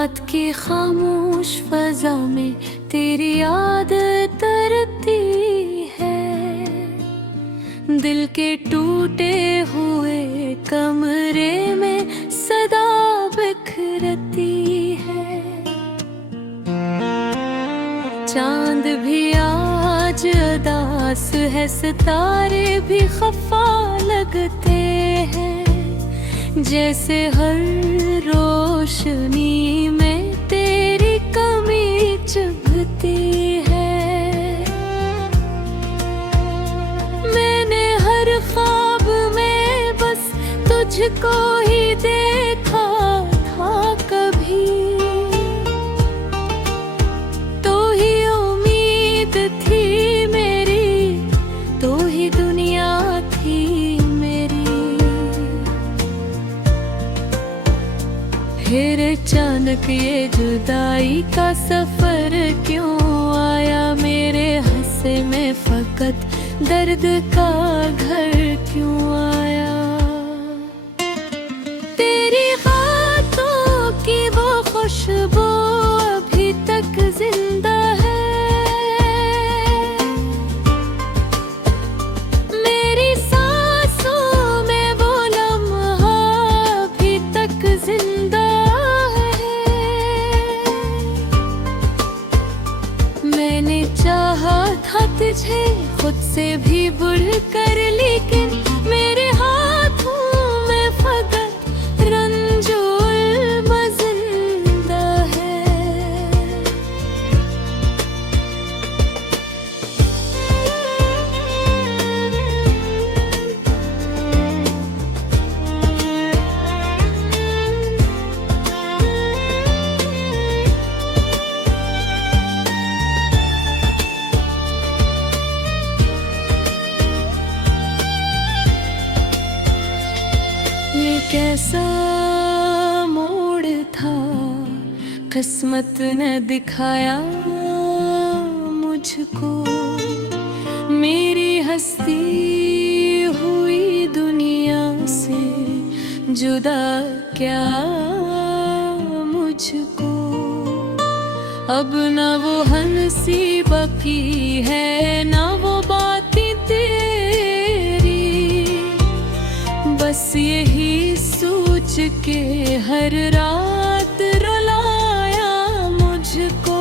रात की खामोश फजा में तेरी याद तरती है। दिल के टूटे हुए कमरे में सदा बिखरती है। चांद भी आज उदास है, सितारे भी खफा लगते हैं। जैसे हर रोशनी में तेरी कमी चुभती है। मैंने हर ख्वाब में बस तुझको ही देखा था कभी। तो ही उम्मीद थी मेरी, तो ही दुनिया थी मेरी। फिर अचानक ये जुदाई का सफर क्यों आया मेरे हिस्से में, फकत दर्द का घर क्यों आया। तेरी बातों की वो खुशबू अभी तक जिंदा है। मेरी सांसों में वो लम्हा अभी तक जिंदा है। मैंने चाहा था तुझे खुद से भी बढ़कर, लेकिन मेरे हाथों में फकत रंजोल जिंदा है। ये कैसा मोड़ था किस्मत ने दिखाया मुझको। मेरी हस्ती हुई दुनिया से जुदा क्या मुझको। अब ना वो हंसी बाकी है, ना वो बातें तेरी। बस यही सोच के हर रात रुलाया मुझको।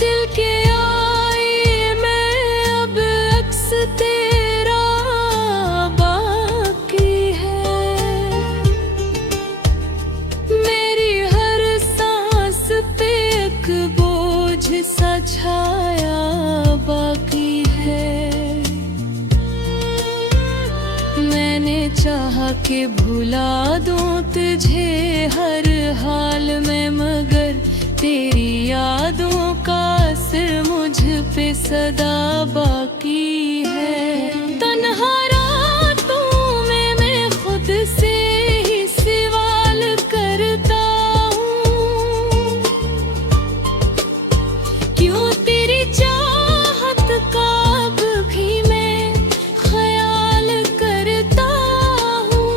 दिल के आईने में अब अक्स तेरा बाकी है। मेरी हर सांस पे एक बोझ सा छाया बाकी है। मैंने चाहा कि भुला दूं तुझे हर हाल में, मगर तेरी यादों का असर मुझ पे सदा बाकी है। तन्हा रातों में मैं खुद से ही सवाल करता हूँ, क्यों तेरी चाहत का अब भी मैं ख्याल करता हूँ।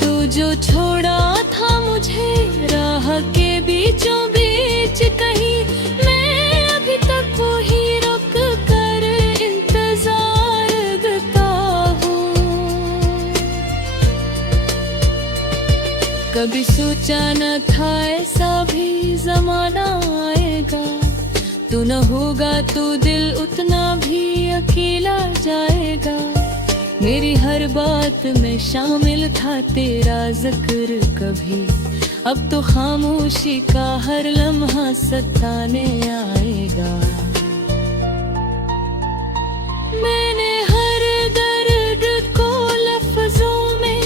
तू जो छोड़ा था मुझे राह के बीचों बीच कहीं, मैं अभी तक वही रुक कर इंतजार करता हूँ। कभी सोचा न था ऐसा भी जमाना आएगा। तू न होगा तो दिल उतना भी अकेला जाएगा। मेरी हर बात में शामिल था तेरा जिक्र कभी, अब तो खामोशी का हर लम्हा सताने आएगा। मैंने हर दर्द को लफ्जों में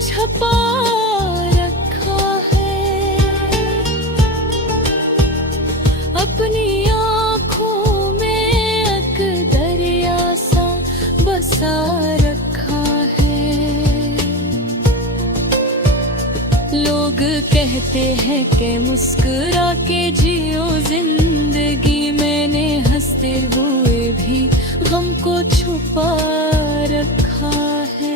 छपा रखा है, अपनी आँखों में एक दरिया सा बसा रखा है। लोग कहते हैं कि मुस्कुरा के जियो जिंदगी, मैंने हंसते हुए भी गम को छुपा रखा है।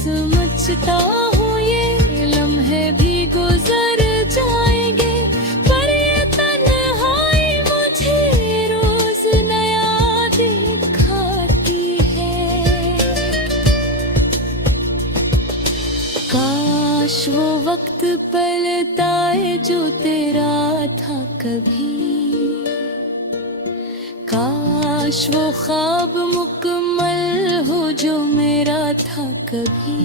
समझता हूँ ये लम्हे भी गुजर जाएंगे, पर ये तन्हाई मुझे रोज नया दिखाती है। काश वो वक्त पलटाए जो तेरा था कभी, काश वो ख्वाब मुकम्मल हो जो मेरा था कभी।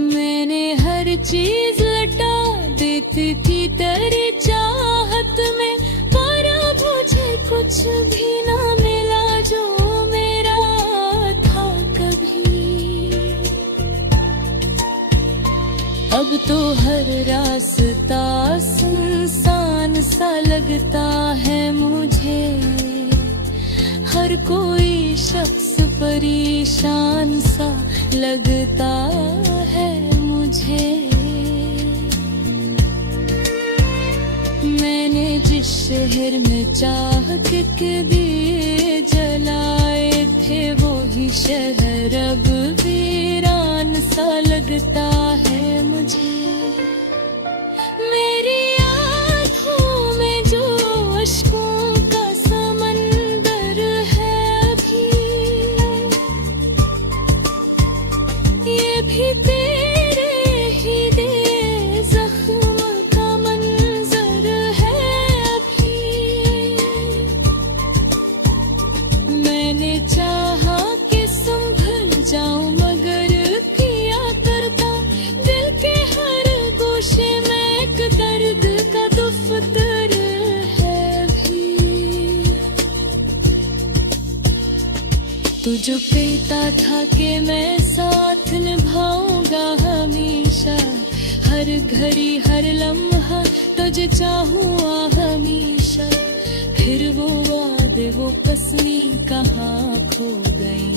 मैंने हर चीज लटा देती थी तेरी चाहत में, पर अब मुझे कुछ भी ना मिला जो मेरा था कभी। अब तो हर रास्ता सुनसान सा लगता है मुझे, हर कोई शख्स परेशान सा लगता है मुझे। मैंने जिस शहर में चाह के दिए जलाए थे, वो ही शहर अब वीरान सा लगता है मुझे। मेरी आँखों में जो अश्कों का समंदर है अभी, ये भी तेरे ही दे जख्म का मंजर है अभी। मैंने चाहा कि संभल जाऊं, मगर किया करता दिल के हर गोशे में एक दर्द का दफ्तर है भी। तू जो कहता था कि मैं साथ निभाऊंगा हमेशा, हर घड़ी हर लम्हा तुझे चाहूँगा हमेशा, फिर वो वादे वो कसमी कहाँ खो गई।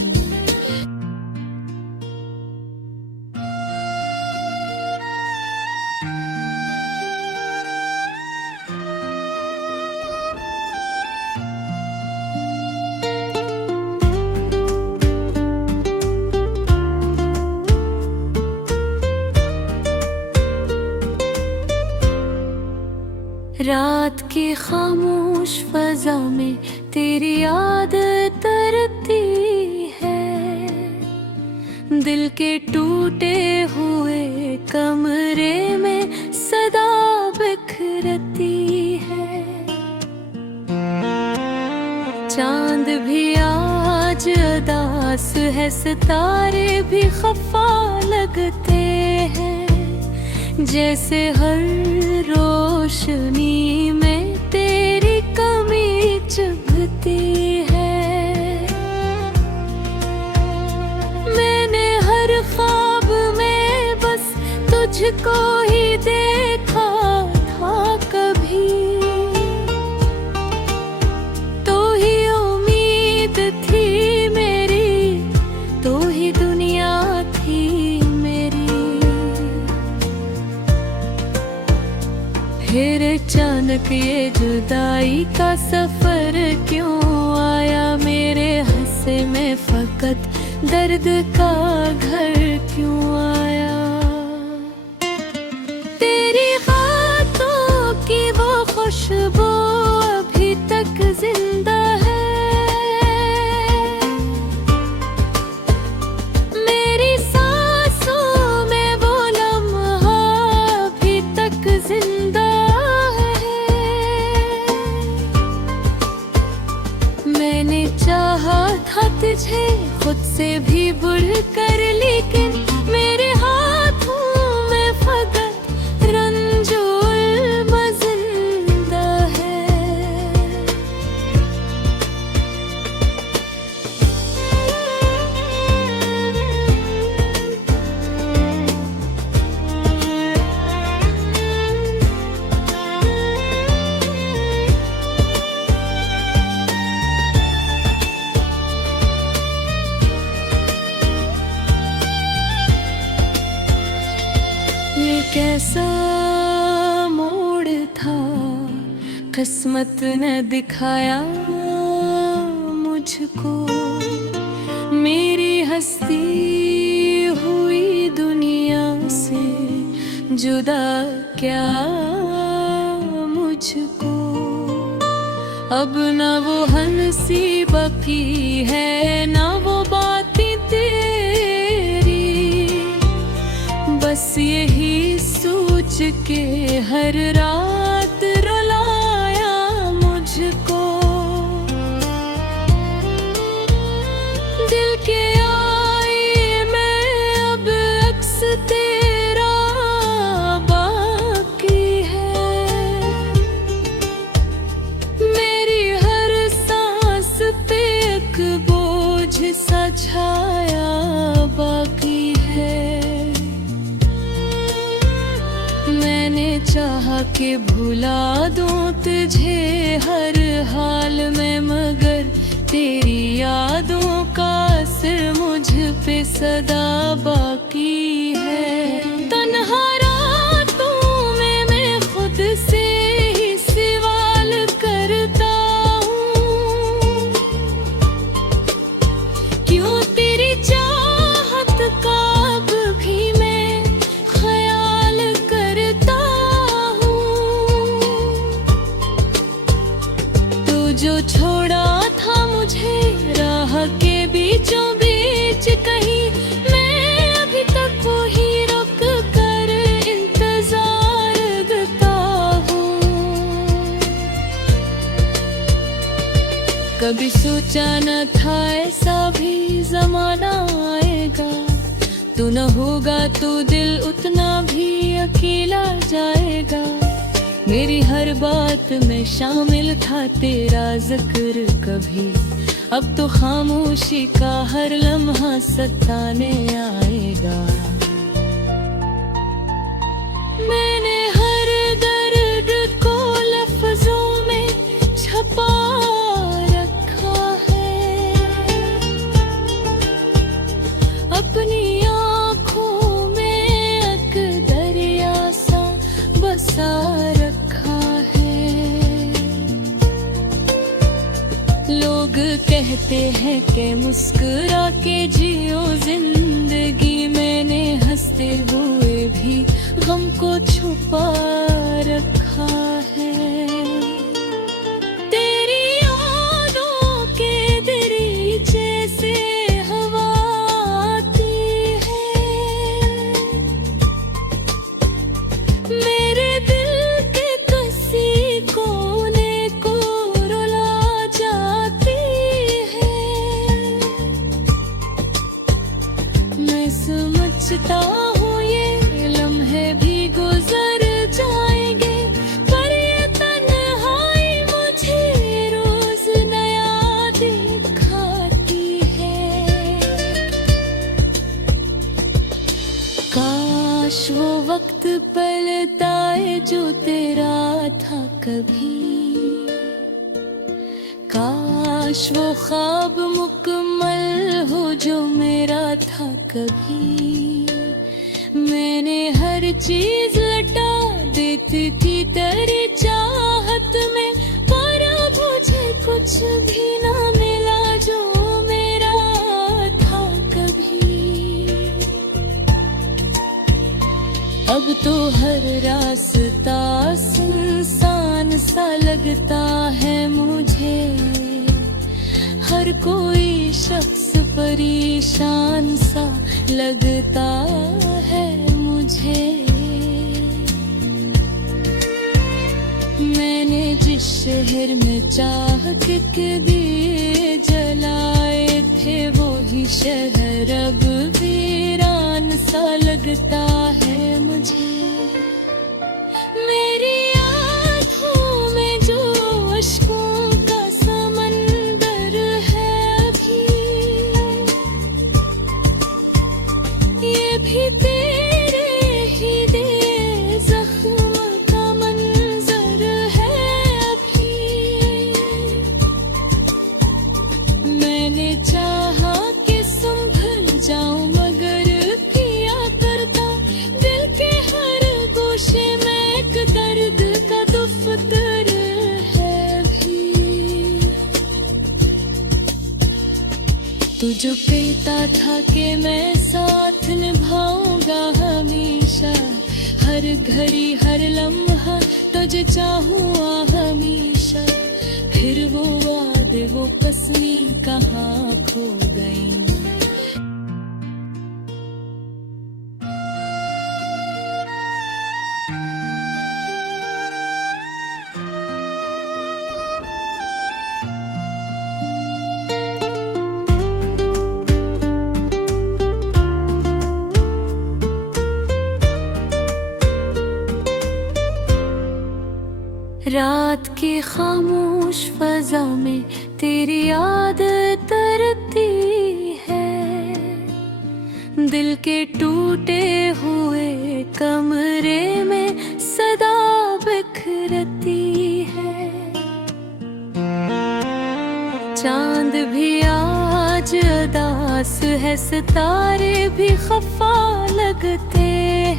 रात की खामोश फजा में तेरी याद तरती है, दिल के टूटे हुए कमरे में सदा बिखरती है। चांद भी आज उदास है, सितारे भी खफा लगते हैं, जैसे हर रोशनी में तेरी कमी चुभती है। मैंने हर ख्वाब में बस तुझको ही देखा था कभी, तो ही उम्मीद थी मेरी, तो ही दुनिया थी मेरी। फिर अचानक ये जुदाई का सफर क्यों आया, मेरे हंसे में फकत दर्द का घर क्यों आया। तेरी बातों की वो खुशबू अभी तक जिंदा है, मेरी सांसों में वो लम्हा अभी तक जिंदा है। मैंने चाहा था तुझे खुद से भी बढ़कर, लेकिन मेरे हाथों में फकत रंजोल मजिंदा है। कैसा मोड़ था किस्मत ने दिखाया मुझको, मेरी हस्ती जुदा क्या मुझको। अब न वो हंसी बाकी है न वो बातें तेरी, बस यही सोच के हर रात रुलाया मुझको। दिल के आए मैं अब अक्स तेरा बाकी है, मेरी हर सांस पे एक बोझ सा छाया बाकी है। मैंने चाहा कि भुला दूं तुझे हर हाल में, मगर तेरी यादों का असर मुझ पे सदा बाकी है। तन्हा रातों में मैं खुद से ही सवाल करता हूँ, क्यों तेरी चाहत का अब भी मैं ख्याल करता हूँ। तू जो छोड़ा था मुझे राह के बीचों बीच कहीं, मैं अभी तक वही रुक कर इंतजार करता हूँ। कभी सोचा न था ऐसा भी जमाना आएगा, तू न होगा तो दिल उतना भी अकेला जाएगा। मेरी हर बात में शामिल था तेरा जिक्र कभी, अब तो खामोशी का हर लम्हा सताने आएगा। मैंने हर दर्द को लफ्जों में छपा रखा है, अपनी आँखों में एक दरिया सा बसा रखा है। लोग कहते हैं कि मुस्कुरा के जियो जिंदगी, मैंने हंसते हुए भी गम को छुपा रखा है। तेरी यादों के दरीचे से हवा आती है, मेरे दिल के किसी कोने को रुला जाती है। मैं समझता हूँ ये लम्हे भी गुजर जाएंगे, पर ये तन्हाई मुझे रोज नया दिखाती है। काश वो वक्त पलटा है जो तेरा था कभी, काश वो ख्वाब मुकम्मल हो जो मेरा था कभी। मैंने हर चीज लटा देती थी तेरी चाहत में, पर अब मुझे कुछ भी ना मिला जो मेरा था कभी। अब तो हर रास्ता सुनसान सा लगता है मुझे, हर कोई शख्स परेशान सा लगता है मुझे। मैंने जिस शहर में चाह के दिए जलाए थे, वो ही शहर अब वीरान सा लगता है मुझे। मेरी आँखों में जो अश्कों का समंदर है अभी, ये भी तेरे ही दिए जख्म का मंजर है अभी। मैंने चाहा कि संभल जाऊं, मगर पिया करता दिल के हर गोशे में एक दर्द का दफ्तर है भी। तू जो कहता था कि मैं साथ निभाऊंगा हमेशा, हर घड़ी हर लम्हा तुझे चाहूँ हमेशा, फिर वो वादे वो कसमी कहाँ खो गई। रात की खामोश फजा में तेरी याद तरती है, दिल के टूटे हुए कमरे में सदा बिखरती है। चांद भी आज उदास है, सितारे भी खफा लगते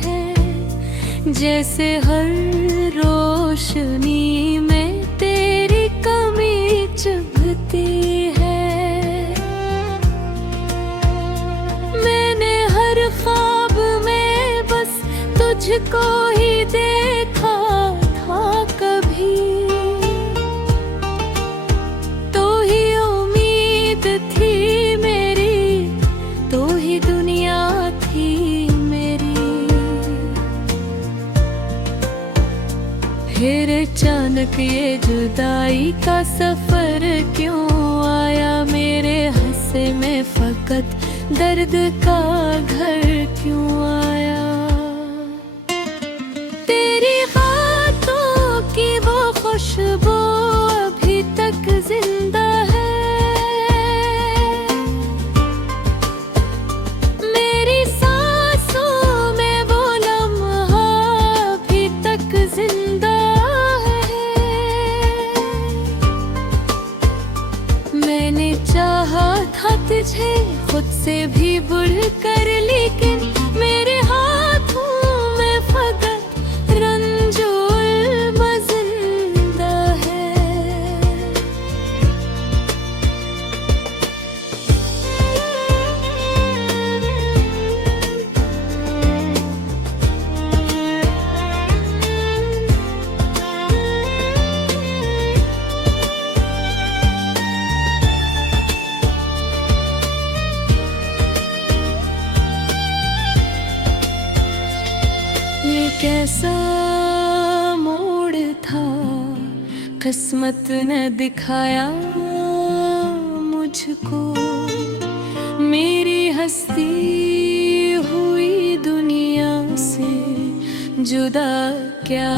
हैं, जैसे हर रोशनी में तेरी कमी चुभती है। मैंने हर ख्वाब में बस तुझको ही देखा था, कभी तो ही उम्मीद थी मेरी, तो ही दुनिया थी मेरी। फिर अचानक ये जुदाई का सफर क्यों आया, मेरे हिस्से में फकत दर्द का घर क्यों आया। तेरी बातों की वो खुशबू अभी तक जिंदा है, मेरी सांसों में वो लम्हा अभी तक जिंदा है। मैंने चाहा था तुझे खुद से भी बढ़कर, लेकिन मेरे हाथों में फकत रंजोल मजिंदा है। ये कैसा मोड़ था, किस्मत ने दिखाया मुझको, मेरी हस्ती हुई दुनिया से जुदा क्या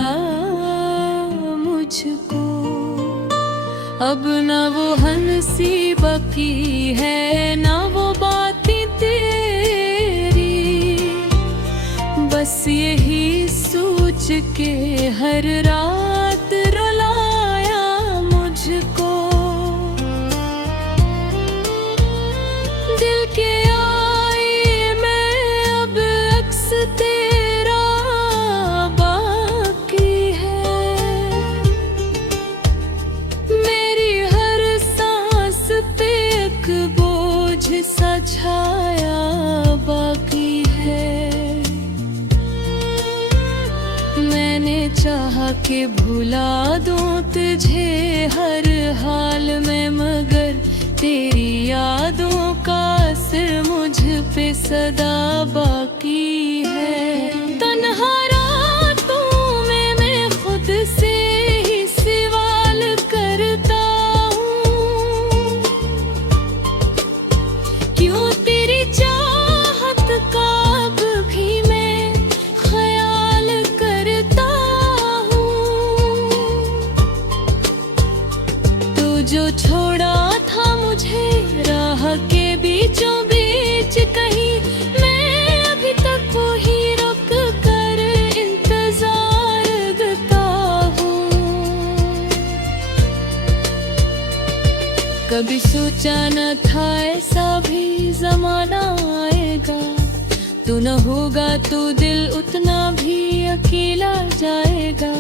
मुझको। अब ना वो हंसी बाकी है, ना वो बातें तेरी, बस यही सोच के हर रात रुलाया मुझको। दिल के आए मैं अब अक्स तेरा बाकी है, मेरी हर सांस पे एक बोझ सा छाया बाकी है। मैंने चाहा कि भुला दूं तुझे हर हाल में, मगर तेरी यादों का असर मुझ पे सदा बाकी है। तन्हा रातों में मैं खुद से ही सवाल करता हूँ, क्यों तेरी चाहत का अब भी मैं ख्याल करता हूँ। तू जो छोड़ा था मुझे राह के बीचों बीच कहीं, मैं अभी तक वही रुक कर इंतजार करता हूँ। कभी सोचा न था ऐसा भी जमाना आएगा, तू न होगा तो दिल उतना भी अकेला जाएगा।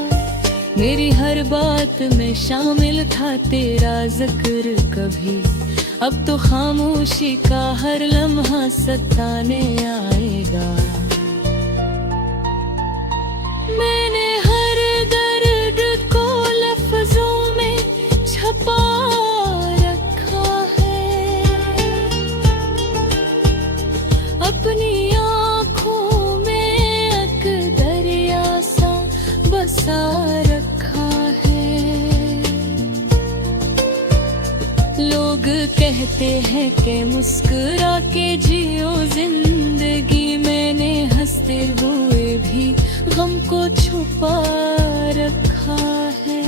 मेरी हर बात में शामिल था तेरा जिक्र कभी, अब तो खामोशी का हर लम्हा सताने आएगा। अपनी आँखों में एक दरिया सा बसा रखा है। लोग कहते हैं कि मुस्कुरा के जियो जिंदगी, मैंने हंसते हुए भी गम को छुपा रखा है।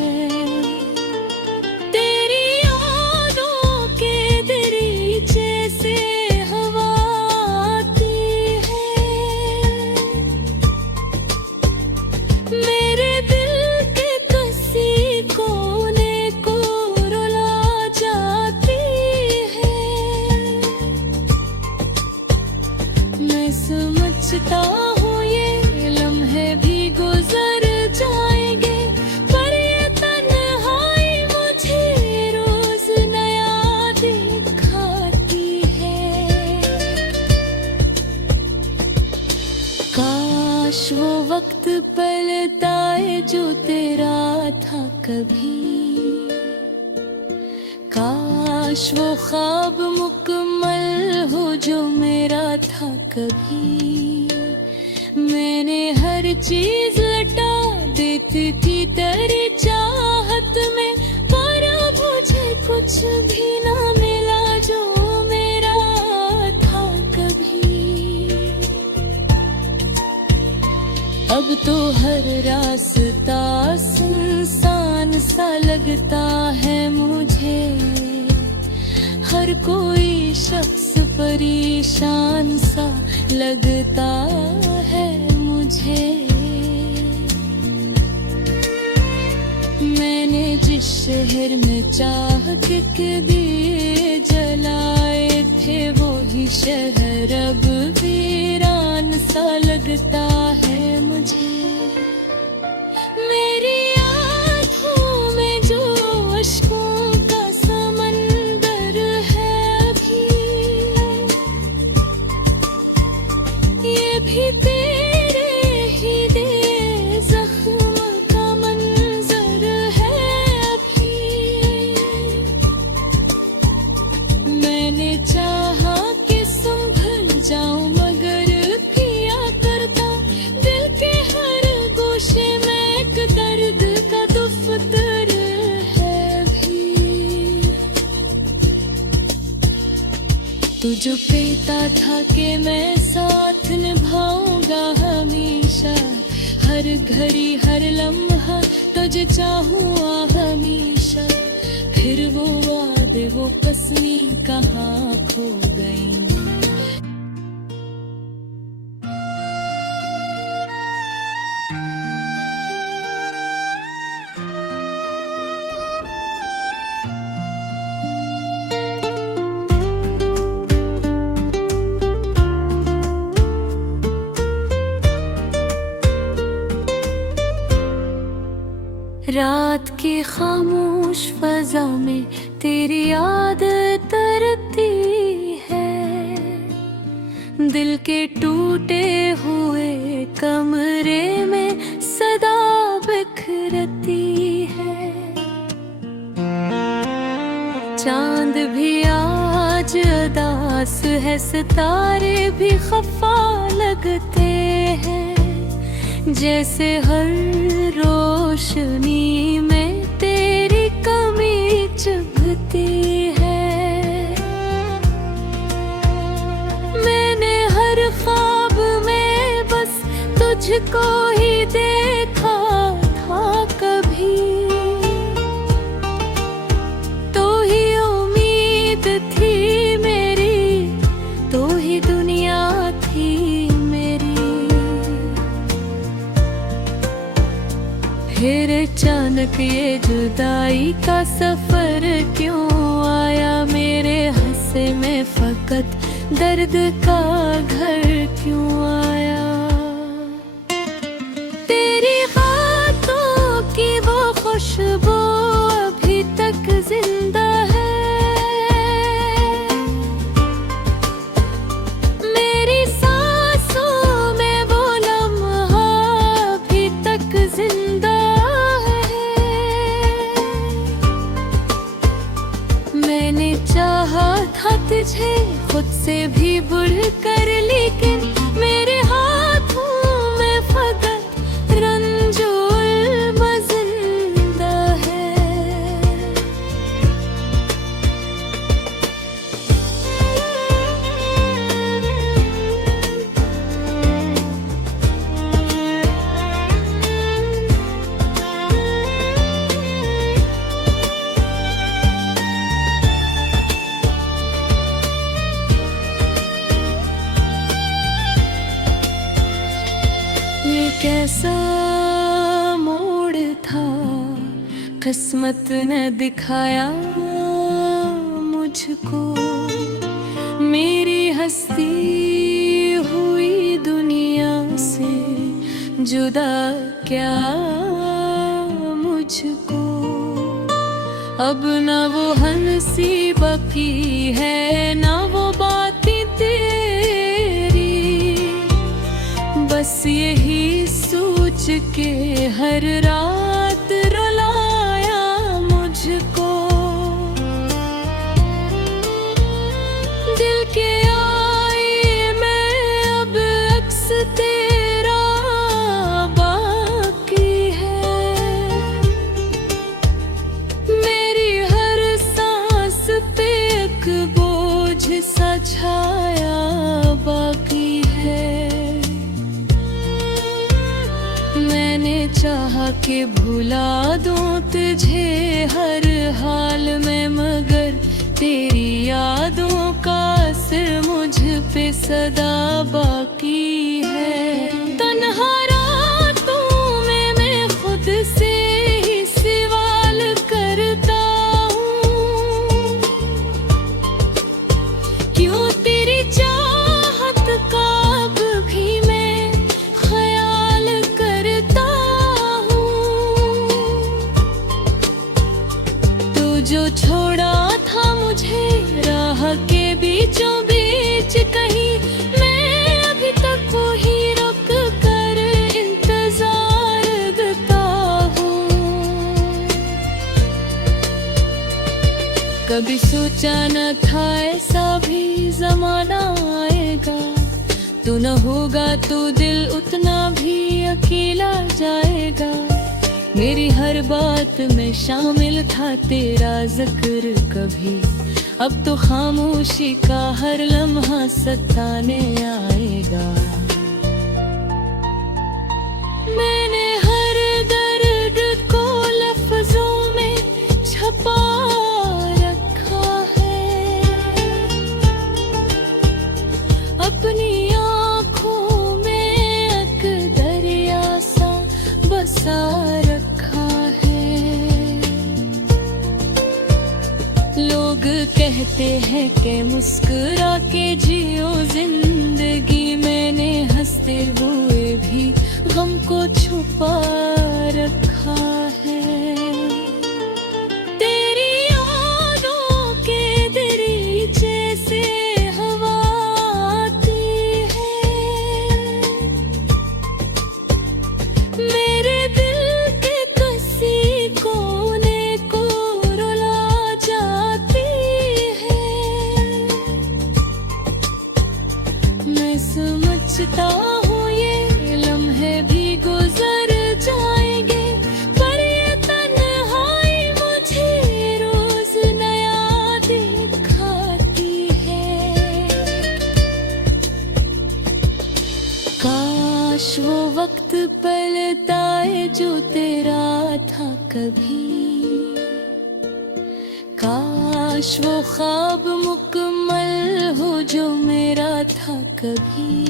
तेरी यादों के दरीचे से हवा आती है, मेरे दिल के कसी कोने को रुला जाती है। मैं समझता हूँ ये लम्हे भी गुजर जाएंगे, पर ये तन्हाई मुझे रोज नया दिखाती है। काश वो वक्त पलटाए जो तेरा था कभी, काश वो ख्वाब मुकम्मल हो जो मेरा था कभी। मैंने हर चीज लटा देती थी तेरी चाहत में, पर मुझे कुछ भी ना मिला जो मेरा था कभी। अब तो हर रास्ता सुनसान सा लगता है मुझे, हर कोई शख्स परेशान सा लगता है मुझे। मैंने जिस शहर में चाह के दिए जलाए थे, वो ही शहर अब वीरान सा लगता है मुझे। मेरी आँखों में जो अश्कों का समंदर है अभी, ये भी तेरे ही दे जख्म का मंजर है अभी। मैंने चाहा कि संभल जाऊं, मगर किया करता दिल के हर गोशे में एक दर्द का दफ्तर है भी। तू जो कहता था कि मैं साथ निभाऊंगा हमेशा, हर घड़ी हर लम्हा तुझे चाहूँगा हमेशा, फिर वो वादे वो कसमी कहाँ खो गई। रात की खामोश फजा में तेरी याद तरती है, दिल के टूटे हुए कमरे में सदा बिखरती है। चांद भी आज उदास है, सितारे भी खफा लगते हैं, जैसे हर रोशनी में तेरी कमी चुभती है। मैंने हर ख्वाब में बस तुझको ही देखा था कभी, तो ही उम्मीद थी मेरी, तो ही दुनिया थी मेरी। फिर अचानक ये जुदाई का सफर क्यों आया, मेरे हंसे में फकत दर्द का घर क्यों आया। तेरी बातों की वो खुशबू अभी तक जिंदा है, मेरी सांसों में वो लम्हा अभी तक जिंदा है। मैंने चाहा था तुझे खुद से भी बढ़ कर, लेकिन कैसा मोड़ था किस्मत ने दिखाया मुझको, मेरी हस्ती हुई दुनिया से जुदा क्या मुझको। अब ना वो हंसी बाकी है ना वो बातें तेरी, बस यही सोच के हर रात रुलाया मुझको। दिल के आए मैं अब अक्स तेरा बाकी है, मेरी हर सांस पे एक बोझ सा छाया बाकी है। मैंने चाहा कि भुला दूं तुझे हर हाल में, मगर तेरी यादों का असर मुझ पे सदा बाकी है। तन्हा रातों में मैं खुद से ही सवाल करता हूँ, क्यों तेरी चाहत का अब भी मैं ख्याल करता हूँ। तू जो छोड़ा था मुझे राह के बीचों बीच कहीं, मैं अभी तक वही रुक कर इंतजार करता हूँ। कभी सोचा न था ऐसा भी जमाना आएगा, तू न होगा तो दिल उतना भी अकेला जाएगा। मेरी हर बात में शामिल था तेरा जिक्र कभी, अब तो खामोशी का हर लम्हा सताने आएगा। मैंने हर दर्द को लफ्जों में छपा रखा है, अपनी आँखों में एक दरिया सा बसा रखा है। लोग कहते हैं कि मुस्कुरा के जियो जिंदगी, मैंने हंसते हुए भी गम को छुपा रखा है। तेरी यादों के दरीचे से हवा आती है, मेरे दिल के किसी कोने को रुला जाती है। मैं समझता हूँ ये लम्हे भी गुजर जाएंगे, पर ये तन्हाई मुझे रोज नया दिखाती है। काश वो वक्त पलटा है जो तेरा था कभी, काश वो ख्वाब मुकम्मल हो जो मेरा था कभी।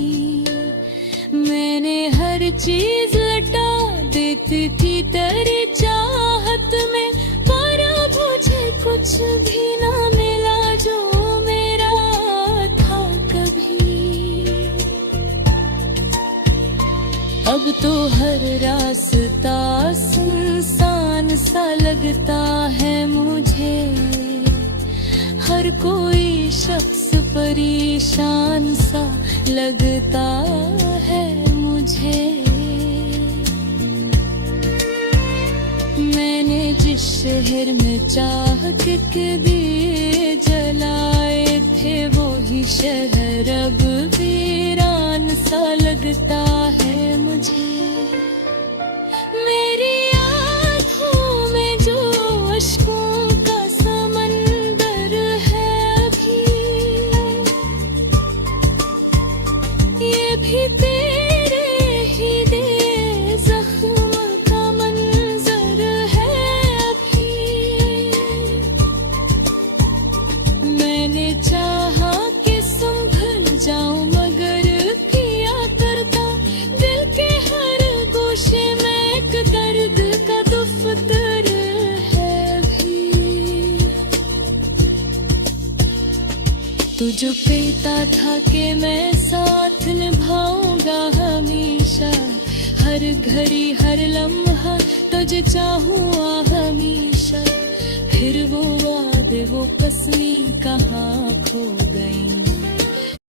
मैंने हर चीज लटा देती थी तेरी चाहत में, पर अब मुझे कुछ भी ना मिला जो मेरा था कभी। अब तो हर रास्ता सुनसान सा लगता है मुझे, हर कोई शख्स परेशान सा लगता है मुझे। मैंने जिस शहर में चाह के दिए जलाए थे, वो ही शहर अब वीरान सा लगता है मुझे। मेरी आँखों में जो अश्कों का समंदर है अभी, ये भी तेरे ही दे जख्म का मंजर है अभी। मैंने चाहा कि संभल जाऊं, मगर किया करता दिल के हर जो कहता था कि मैं साथ निभाऊंगा हमेशा, हर घड़ी हर लम्हा तुझे चाहूँगा हमेशा। फिर वो वादे वो कसमें